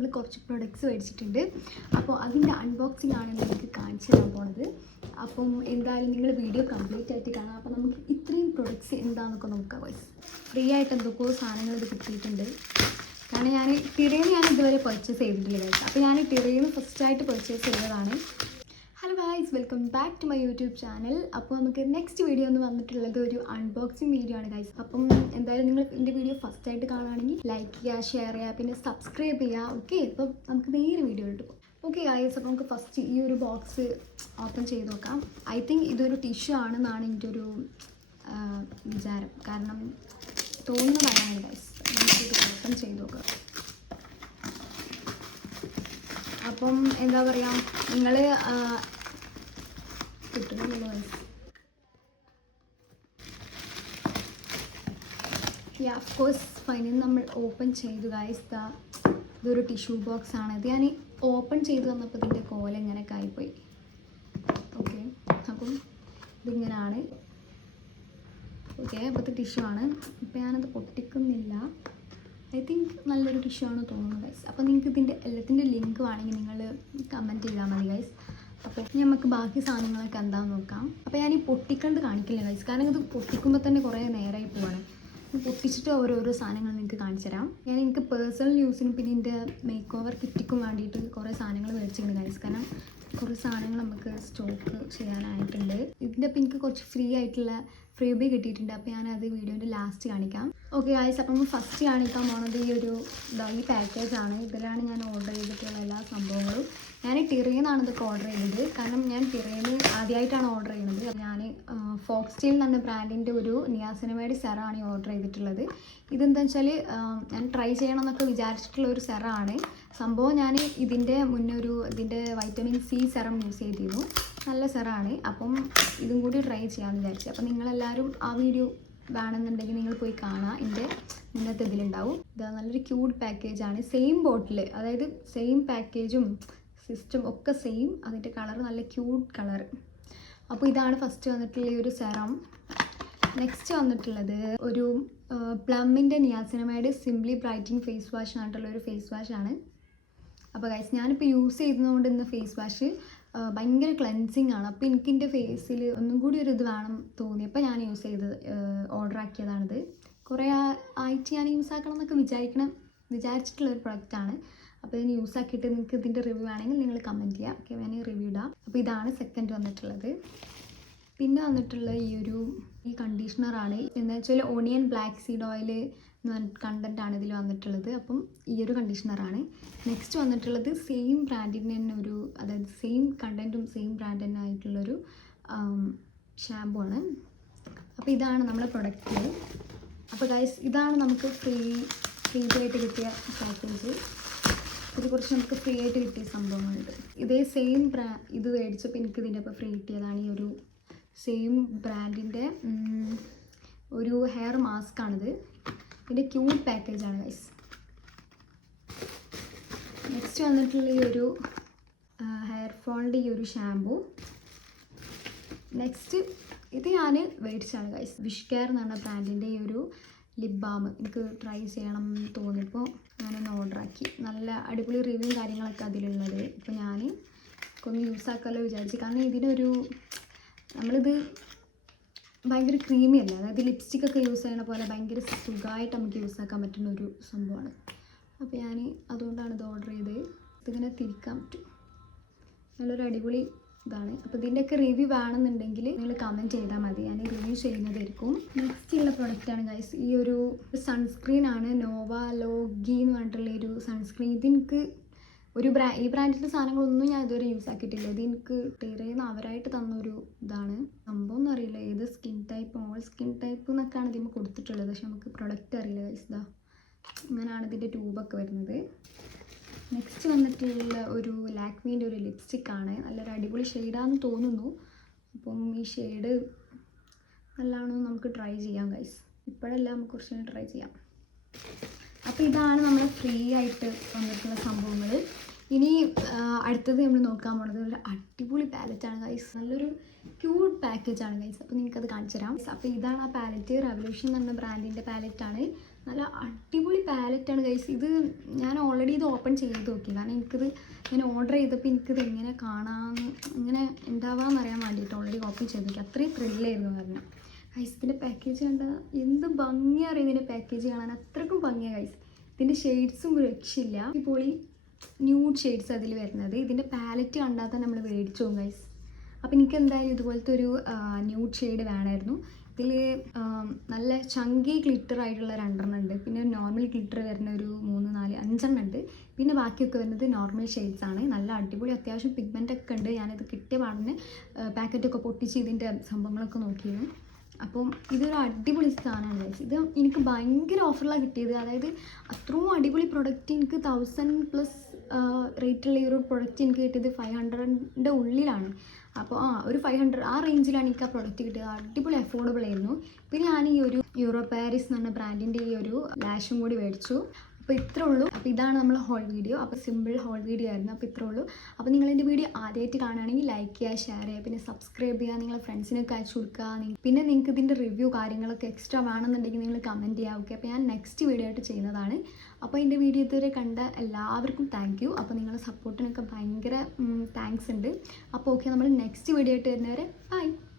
നമ്മൾ കുറച്ച് പ്രൊഡക്ട്സ് മേടിച്ചിട്ടുണ്ട്. അപ്പോൾ അതിൻ്റെ അൺബോക്സിംഗ് ആണ് നിങ്ങൾക്ക് കാണിച്ചു തരാൻ പോണത്. അപ്പം എന്തായാലും നിങ്ങൾ വീഡിയോ കംപ്ലീറ്റ് ആയിട്ട് കാണാം. അപ്പോൾ നമുക്ക് ഇത്രയും പ്രൊഡക്ട്സ് എന്താണെന്നൊക്കെ നോക്കാം. വൈസ് ഫ്രീ ആയിട്ട് എന്തൊക്കെയോ സാധനങ്ങൾ ഇത് കിട്ടിയിട്ടുണ്ട്. കാരണം ഞാൻ ടിറേന്ന് ഇതുവരെ പർച്ചേസ് ചെയ്തിട്ടില്ല ഗൈസ്. അപ്പോൾ ഞാൻ ടിറേന്ന് ഫസ്റ്റായിട്ട് പർച്ചേസ് ചെയ്തതാണ്. Hello guys, welcome back to my YouTube channel. അപ്പോൾ നമുക്ക് നെക്സ്റ്റ് വീഡിയോ എന്ന് വന്നിട്ടുള്ളത് ഒരു അൺബോക്സിങ് വീഡിയോ ആണ് ഗൈസ്. അപ്പം എന്തായാലും നിങ്ങൾ എൻ്റെ വീഡിയോ ഫസ്റ്റായിട്ട് കാണുകയാണെങ്കിൽ ലൈക്ക് ചെയ്യുക, ഷെയർ ചെയ്യുക, പിന്നെ സബ്സ്ക്രൈബ് ചെയ്യുക. ഓക്കെ, അപ്പം നമുക്ക് നേരെ വീഡിയോ ഇട്ട് പോകും. ഓക്കെ ഗൈസ്, അപ്പോൾ നമുക്ക് ഫസ്റ്റ് ഈ ഒരു ബോക്സ് ഓപ്പൺ ചെയ്ത് നോക്കാം. ഐ തിങ്ക് ഇതൊരു ടിഷ്യൂ ആണെന്നാണ് എൻ്റെ ഒരു വിചാരം. കാരണം തോന്നുന്നതാണ് ഗൈസ്. നമുക്കിത് ഓപ്പൺ ചെയ്ത് നോക്കാം. അപ്പം എന്താ പറയുക, നിങ്ങൾ കിട്ടുന്നില്ല ഗൈസ്. ഓഫ് കോഴ്സ് ഫൈനലി നമ്മൾ ഓപ്പൺ ചെയ്തു ഗൈസ്. ഇതൊരു ടിഷ്യൂ ബോക്സ് ആണ്. ഇത് ഞാൻ ഓപ്പൺ ചെയ്ത് വന്നപ്പോൾ ഇതിൻ്റെ കോല ഇങ്ങനെയൊക്കെ ആയിപ്പോയി. ഓക്കെ, അപ്പം ഇതിങ്ങനെയാണ്. ഓക്കെ, അപ്പോൾ ഇത് ടിഷ്യൂ ആണ്. ഇപ്പം ഞാനത് പൊട്ടിക്കുന്നില്ല. ഐ തിങ്ക് നല്ലൊരു ടിഷ്യൂ ആണ് തോന്നുന്നു ഗൈസ്. അപ്പോൾ നിങ്ങൾക്ക് ഇതിൻ്റെ എല്ലാത്തിൻ്റെ ലിങ്ക് വേണമെങ്കിൽ നിങ്ങൾ കമൻറ്റ് ചെയ്താൽ മതി ഗൈസ്. അപ്പോൾ നമുക്ക് ബാക്കി സാധനങ്ങളൊക്കെ എന്താണെന്ന് നോക്കാം. അപ്പോൾ ഞാൻ ഈ പൊട്ടിക്കൊണ്ട് കാണിക്കില്ല ഗൈസ്, കാരണം ഇത് പൊട്ടിക്കുമ്പോൾ തന്നെ കുറേ നേരമായി പോവാണ്. പൊട്ടിച്ചിട്ട് ഓരോരോ സാധനങ്ങൾ നിങ്ങൾക്ക് കാണിച്ചു തരാം. ഞാൻ എനിക്ക് പേഴ്സണൽ യൂസിനും പിന്നെ എൻ്റെ മേക്ക് ഓവർ കിറ്റിക്കും വേണ്ടിയിട്ട് കുറേ സാധനങ്ങൾ മേടിച്ചിട്ടുണ്ട് ഗൈസ്. കാരണം കുറേ സാധനങ്ങൾ നമുക്ക് സ്റ്റോക്ക് ചെയ്യാനായിട്ടുണ്ട്. ഇതിൻ്റെ അപ്പം എനിക്ക് കുറച്ച് ഫ്രീ ആയിട്ടുള്ള ഫ്രീബി കിട്ടിയിട്ടുണ്ട്. അപ്പോൾ ഞാനത് വീഡിയോൻ്റെ ലാസ്റ്റ് കാണിക്കാം. ഓക്കെ ഗൈസ്, അപ്പം നമ്മൾ ഫസ്റ്റ് കാണിക്കാൻ പോകുന്നത് ഈ പാക്കേജാണ്. ഇതിലാണ് ഞാൻ ഓർഡർ ചെയ്തിട്ടുള്ള എല്ലാ സംഭവങ്ങളും. ഞാൻ ടിറേന്നാണ് ഇതൊക്കെ ഓർഡർ ചെയ്തത്. കാരണം ഞാൻ ടിറേന്ന് ആദ്യമായിട്ടാണ് ഓർഡർ ചെയ്യുന്നത്. ഞാൻ ഫോക്സ്റ്റീൽ എന്ന ബ്രാൻഡിൻ്റെ ഒരു നിയാസിനമൈഡ് സെറാണ് ഓർഡർ ചെയ്തിട്ടുള്ളത്. ഇതെന്താ വെച്ചാൽ ഞാൻ ട്രൈ ചെയ്യണം എന്നൊക്കെ വിചാരിച്ചിട്ടുള്ള ഒരു സെറാണ് സംഭവം. ഞാൻ ഇതിൻ്റെ മുന്നേ ഇതിൻ്റെ വൈറ്റമിൻ സി സെറം യൂസ് ചെയ്തിരുന്നു. നല്ല സെറാണ്. അപ്പം ഇതും കൂടി ട്രൈ ചെയ്യാമെന്ന് വിചാരിച്ചു. അപ്പം നിങ്ങളെല്ലാവരും ആ വീഡിയോ വേണമെന്നുണ്ടെങ്കിൽ നിങ്ങൾ പോയി കാണുക. എൻ്റെ മുന്നത്തെ ഇതിലുണ്ടാവും. ഇത് നല്ലൊരു ക്യൂട്ട് പാക്കേജാണ്. സെയിം ബോട്ടിൽ, അതായത് സെയിം പാക്കേജും സിസ്റ്റം ഒക്കെ സെയിം. അതിൻ്റെ കളർ നല്ല ക്യൂട്ട് കളർ. അപ്പോൾ ഇതാണ് ഫസ്റ്റ് വന്നിട്ടുള്ള ഈ ഒരു സെറം. നെക്സ്റ്റ് വന്നിട്ടുള്ളത് ഒരു പ്ലമ്മിൻ്റെ നിയാസിനമൈഡ് സിംപ്ലി ബ്രൈറ്റിംഗ് ഫേസ് വാഷ് ആയിട്ടുള്ള ഒരു ഫേസ് വാഷാണ്. അപ്പോൾ ഗൈസ്, ഞാനിപ്പോൾ യൂസ് ചെയ്യുന്നതുകൊണ്ട് ഇന്ന് ഫേസ് വാഷ് ഭയങ്കര ക്ലെൻസിങ് ആണ്. അപ്പോൾ എനിക്ക് എൻ്റെ ഫേസിൽ ഒന്നും കൂടി ഒരു ഇത് വേണം തോന്നിയപ്പോൾ ഞാൻ ഓർഡർ ആക്കിയതാണിത്. കുറേ ആയിട്ട് ഞാൻ യൂസ് ആക്കണം എന്നൊക്കെ വിചാരിച്ചിട്ടുള്ള ഒരു പ്രൊഡക്റ്റാണ്. അപ്പോൾ ഇതിന് യൂസ് ആക്കിയിട്ട് നിങ്ങൾക്ക് ഇതിൻ്റെ റിവ്യൂ ആണെങ്കിൽ നിങ്ങൾ കമൻറ്റ് ചെയ്യുക. ഓക്കെ, ഞാൻ റിവ്യൂ ഇടാം. അപ്പോൾ ഇതാണ് സെക്കൻഡ് വന്നിട്ടുള്ളത്. പിന്നെ വന്നിട്ടുള്ള ഈ കണ്ടീഷണറാണ്. എന്താ വെച്ചാൽ ഓണിയൻ ബ്ലാക്ക് സീഡ് ഓയിൽ കണ്ടൻറ്റാണ് ഇതിൽ വന്നിട്ടുള്ളത്. അപ്പം ഈ ഒരു കണ്ടീഷണറാണ്. നെക്സ്റ്റ് വന്നിട്ടുള്ളത് സെയിം ബ്രാൻഡിൻ്റെ തന്നെ അതായത് സെയിം കണ്ടൻറ്റും സെയിം ബ്രാൻഡ് തന്നെ ആയിട്ടുള്ളൊരു ഷാമ്പു ആണ്. അപ്പോൾ ഇതാണ് നമ്മളെ പ്രൊഡക്റ്റ്. അപ്പോൾ ഗൈസ്, ഇതാണ് നമുക്ക് ഫ്രീ ആയിട്ട് കിട്ടിയ പാക്കേജ്. ഇത് കുറച്ച് നമുക്ക് ഫ്രീ ആയിട്ട് കിട്ടിയ സംഭവങ്ങളുണ്ട്. ഇതേ സെയിം ഇത് മേടിച്ചപ്പോൾ എനിക്ക് ഇതിൻ്റെ ഒപ്പം ഫ്രീ കിട്ടിയതാണ് ഈ ഒരു സെയിം ബ്രാൻഡിൻ്റെ ഒരു ഹെയർ മാസ്ക് ആണിത്. ഇതിൻ്റെ ക്യൂട്ട് പാക്കേജാണ് ഗൈസ്. നെക്സ്റ്റ് വന്നിട്ടുള്ള ഈ ഒരു ഹെയർ ഫോളിൻ്റെ ഈ ഒരു ഷാമ്പു. നെക്സ്റ്റ് ഇത് ഞാൻ മേടിച്ചാണ് ഗൈസ്. വിഷ് കെയർ എന്ന് പറഞ്ഞ ബ്രാൻഡിൻ്റെ ഈ ഒരു ലിപ് ബാം എനിക്ക് ട്രൈ ചെയ്യണം എന്ന് തോന്നിയപ്പോൾ ഞാനൊന്ന് ഓർഡർ ആക്കി. നല്ല അടിപൊളി റിവ്യൂ കാര്യങ്ങളൊക്കെ അതിലുള്ളത്. ഇപ്പോൾ ഞാൻ ഒന്ന് യൂസ് ആക്കാമല്ലോ വിചാരിച്ചു. കാരണം നമ്മളിത് ഭയങ്കര ക്രീമി അല്ല, അതായത് ലിപ്സ്റ്റിക്കൊക്കെ യൂസ് ചെയ്യണ പോലെ ഭയങ്കര സുഖമായിട്ട് നമുക്ക് യൂസ് ആക്കാൻ പറ്റുന്ന ഒരു സംഭവമാണ്. അപ്പോൾ ഞാൻ അതുകൊണ്ടാണ് ഇത് ഓർഡർ ചെയ്തത്. ഇതിങ്ങനെ തിരിക്കാൻ പറ്റും. നല്ലൊരു അടിപൊളി ഇതാണ്. അപ്പോൾ ഇതിൻ്റെയൊക്കെ റിവ്യൂ വേണമെന്നുണ്ടെങ്കിൽ നിങ്ങൾ കമൻറ്റ് ചെയ്താൽ മതി, ഞാൻ റിവ്യൂ ചെയ്യുന്നതായിരിക്കും. നെക്സ്റ്റ് ഉള്ള പ്രൊഡക്റ്റാണ് ഗൈസ്. ഈ ഒരു സൺസ്ക്രീനാണ്. നോവ ലോഗി എന്ന് പറഞ്ഞിട്ടുള്ള ഒരു സൺസ്ക്രീൻ. ഇതെനിക്ക് ഈ ബ്രാൻഡിൻ്റെ സാധനങ്ങളൊന്നും ഞാൻ ഇതുവരെ യൂസ് ആക്കിയിട്ടില്ല. ഇത് എനിക്ക് ടിറേന്ന് അവരായിട്ട് തന്നൊരു ഇതാണ്. സംഭവം ഒന്നും അറിയില്ല, ഏത് skin type, all skin type എന്നൊക്കെയാണ് ഇതിന് കൊടുത്തിട്ടുള്ളത്. പക്ഷെ നമുക്ക് പ്രൊഡക്റ്റ് അറിയില്ല ഗൈസ്. ഇങ്ങനെയാണ് ഇതിൻ്റെ ട്യൂബൊക്കെ വരുന്നത്. നെക്സ്റ്റ് വന്നിട്ടുള്ള ഒരു ലാക്മീൻ്റെ ഒരു ലിപ്സ്റ്റിക്കാണ്. നല്ലൊരു അടിപൊളി ഷെയ്ഡാണെന്ന് തോന്നുന്നു. അപ്പം ഈ ഷെയ്ഡ് നല്ലതാണോ നമുക്ക് ട്രൈ ചെയ്യാം ഗൈസ്. ഇപ്പോഴല്ല, നമുക്ക് കുറച്ച് ട്രൈ ചെയ്യാം. അപ്പോൾ ഇതാണ് നമ്മൾ ഫ്രീ ആയിട്ട് വന്നിട്ടുള്ള സംഭവങ്ങൾ. ഇനി അടുത്തത് നമ്മൾ നോക്കാൻ പോകുന്നത് ഒരു അടിപൊളി പാലറ്റാണ് ഗൈസ്. നല്ലൊരു ക്യൂട്ട് പാക്കേജാണ് ഗൈസ്. അപ്പോൾ നിങ്ങൾക്കത് കാണിച്ചു തരാം. അപ്പോൾ ഇതാണ് ആ പാലറ്റ്. റെവല്യൂഷൻ എന്ന ബ്രാൻഡിൻ്റെ പാലറ്റാണ്. നല്ല അടിപൊളി പാലറ്റാണ് ഗൈസ്. ഇത് ഞാൻ ഓൾറെഡി ഇത് ഓപ്പൺ ചെയ്ത് നോക്കി, കാരണം എനിക്കിത് ഞാൻ ഓർഡർ ചെയ്തപ്പോൾ എനിക്കിത് എങ്ങനെ കാണാൻ ഇങ്ങനെ ഉണ്ടാവാമെന്ന് അറിയാൻ വേണ്ടിയിട്ട് ഓൾറെഡി ഓപ്പൺ ചെയ്ത് നോക്കി. അത്രയും ത്രില്ലായിരുന്നു പറഞ്ഞു ഗൈസ്. ഇതിൻ്റെ പാക്കേജ് കണ്ട എന്ത് ഭംഗിയാണ് ഇതിൻ്റെ പാക്കേജ് കാണാൻ, അത്രയ്ക്കും ഭംഗിയാണ് ഗൈസ്. ഇതിൻ്റെ ഷെയ്ഡ്സും രക്ഷയില്ല, അടിപൊളി ന്യൂഡ് ഷെയ്ഡ്സ് അതിൽ വരുന്നത്. ഇതിൻ്റെ പാലറ്റ് കണ്ടാൽ തന്നെ നമ്മൾ മേടിച്ചു പോകും ഗൈസ്. അപ്പോൾ എനിക്ക് എന്തായാലും ഇതുപോലത്തെ ഒരു ന്യൂഡ് ഷെയ്ഡ് വേണമായിരുന്നു. ഇതിൽ നല്ല ചങ്കി ഗ്ലിറ്റർ ആയിട്ടുള്ള 2 ഉണ്ട്, പിന്നെ നോർമൽ ഗ്ലിറ്റർ വരുന്ന ഒരു 3, 4, 5 ഉണ്ട്. പിന്നെ ബാക്കിയൊക്കെ വരുന്നത് നോർമൽ ഷെയ്ഡ്സ് ആണ്. നല്ല അടിപൊളി അത്യാവശ്യം പിഗ്മെൻ്റ് ഒക്കെ ഉണ്ട്. ഞാനിത് കിട്ടിയ പാടിന് പാക്കറ്റൊക്കെ പൊട്ടിച്ച് ഇതിൻ്റെ സംഭവങ്ങളൊക്കെ നോക്കിയിരുന്നു. അപ്പം ഇതൊരു അടിപൊളി സാധനമാണ് ഗൈസ്. ഇത് എനിക്ക് ഭയങ്കര ഓഫറിലാണ് കിട്ടിയത്. അതായത് അത്രയും അടിപൊളി പ്രൊഡക്റ്റ് എനിക്ക് 1000+ റേറ്റുള്ള ഈ ഒരു പ്രൊഡക്റ്റ് എനിക്ക് കിട്ടിയത് 500ൻ്റെ ഉള്ളിലാണ്. അപ്പോൾ ഒരു 500 ആ റേഞ്ചിലാണ് എനിക്ക് ആ പ്രൊഡക്റ്റ് കിട്ടിയത്. അടിപൊളി അഫോർഡബിൾ ആയിരുന്നു. പിന്നെ ഞാൻ ഈ ഒരു യൂറോ പാരിസ് എന്ന് പറഞ്ഞ ബ്രാൻഡിൻ്റെ ഈ ഒരു ലാഷും കൂടി മേടിച്ചു. അപ്പോൾ ഇത്രേ ഉള്ളൂ. അപ്പോൾ ഇതാണ് നമ്മൾ ഹോൾ വീഡിയോ. അപ്പോൾ സിമ്പിൾ ഹോൾ വീഡിയോ ആയിരുന്നു. അപ്പോൾ ഇത്രേ ഉള്ളൂ. അപ്പോൾ നിങ്ങളെൻ്റെ വീഡിയോ ആദ്യമായിട്ട് കാണുകയാണെങ്കിൽ ലൈക്ക് ചെയ്യുക, ഷെയർ ചെയ്യുക, പിന്നെ സബ്സ്ക്രൈബ് ചെയ്യുക, നിങ്ങളെ ഫ്രണ്ട്സിനൊക്കെ അയച്ചു കൊടുക്കുക. പിന്നെ നിങ്ങൾക്ക് ഇതിൻ്റെ റിവ്യൂ കാര്യങ്ങളൊക്കെ എക്സ്ട്രാ വേണമെന്നുണ്ടെങ്കിൽ നിങ്ങൾ കമൻറ്റ് ചെയ്യുക. ഓക്കെ, അപ്പോൾ ഞാൻ നെക്സ്റ്റ് വീഡിയോ ആയിട്ട് ചെയ്യുന്നതാണ്. അപ്പോൾ എൻ്റെ വീഡിയോ ഇതുവരെ കണ്ട എല്ലാവർക്കും താങ്ക് യു. അപ്പോൾ നിങ്ങളുടെ സപ്പോർട്ടിനൊക്കെ ഭയങ്കര താങ്ക്സ് ഉണ്ട്. അപ്പോൾ ഓക്കെ, നമ്മൾ നെക്സ്റ്റ് വീഡിയോ ആയിട്ട് വരുന്നവരെ ബൈ.